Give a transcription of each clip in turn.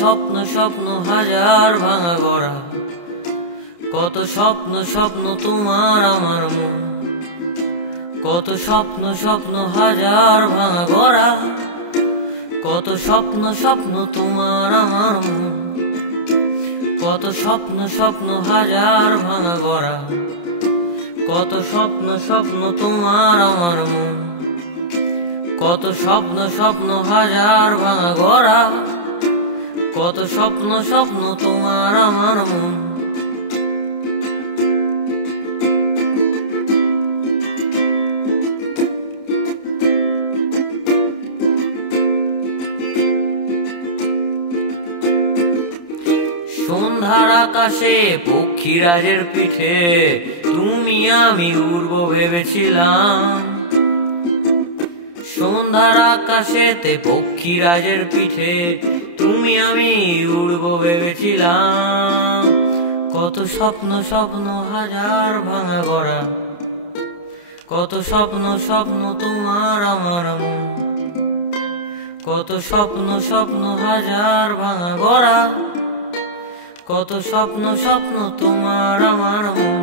স্বপ্ন স্বপ্ন হাজার ভাঙা গড়া, কত স্বপ্ন স্বপ্ন তোমার আমার মন। কত স্বপ্ন স্বপ্ন হাজার ভাঙা গড়া, কত স্বপ্ন স্বপ্ন তোমার আমার মন। কত স্বপ্ন স্বপ্ন হাজার ভাঙা গড়া, কত স্বপ্ন স্বপ্ন তোমার আমার মন। কত স্বপ্ন স্বপ্ন হাজার ভাঙা গড়া, কত স্বপ্ন স্বপ্ন তোমার আমার মন। সন্ধ্যার আকাশে পক্ষীরাজের পিঠে তুমি আমি উড়বো ভেবেছিলাম। সন্ধ্যার আকাশেতে পক্ষীরাজের পিঠে তুমি আমি উড়বো ভেবেছিলাম। কত স্বপ্ন স্বপ্ন হাজার ভাঙা গড়া, কত স্বপ্ন স্বপ্ন তোমার আমার মন। কত স্বপ্ন স্বপ্ন হাজার ভাঙা গড়া, কত স্বপ্ন স্বপ্ন তোমার আমার মন।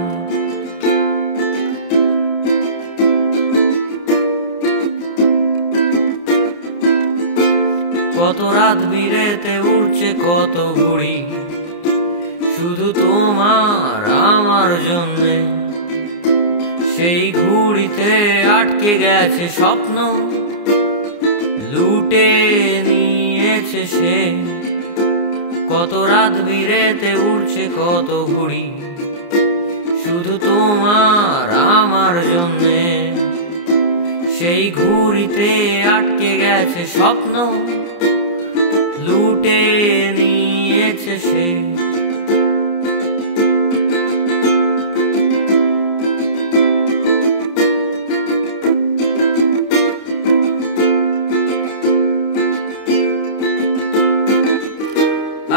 কত রাত বিরেতে উড়ছে কত ঘুড়ি, শুধু তোমার আমার জন্যে। সেই ঘুড়িতে আটকে গেছে স্বপ্ন, লুটে নিয়েছে সে। কত রাত বিরেতে উড়ছে কত ঘুড়ি, শুধু তোমার আমার জন্যে। সেই ঘুড়িতে আটকে গেছে স্বপ্ন, লুটে নিয়েছে সে।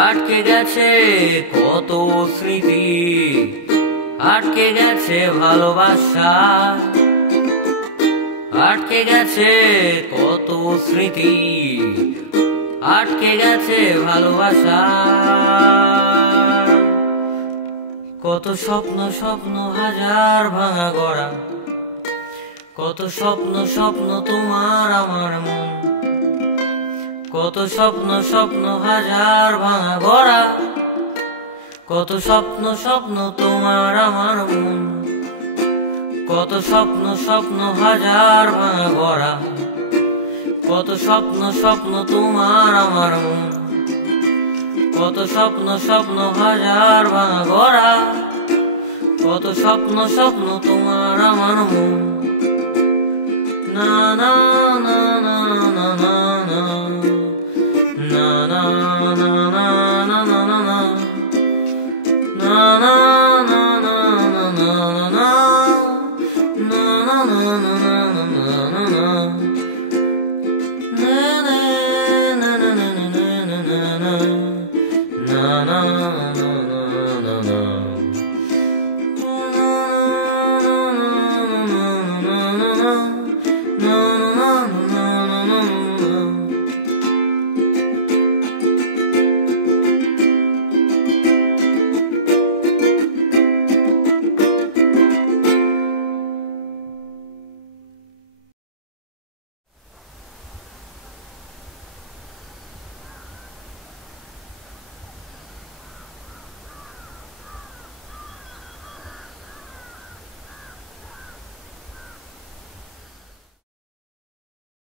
আটকে গেছে কত স্মৃতি, আটকে গেছে ভালোবাসা। আটকে গেছে কত স্মৃতি, আটকে গেছে ভালোবাসা। কত স্বপ্ন স্বপ্ন হাজার ভাঙা গড়া, কত স্বপ্ন স্বপ্ন তোমার আমার মন। কত স্বপ্ন স্বপ্ন হাজার ভাঙা গড়া, কত স্বপ্ন স্বপ্ন তোমার আমার মন। কত স্বপ্ন স্বপ্ন হাজার ভাঙা গড়া, কত স্বপ্ন স্বপ্ন তোমার আমার মন। কত স্বপ্ন স্বপ্ন হাজার ভাঙা গড়া, কত স্বপ্ন স্বপ্ন তোমার আমার মন। না না না না না না।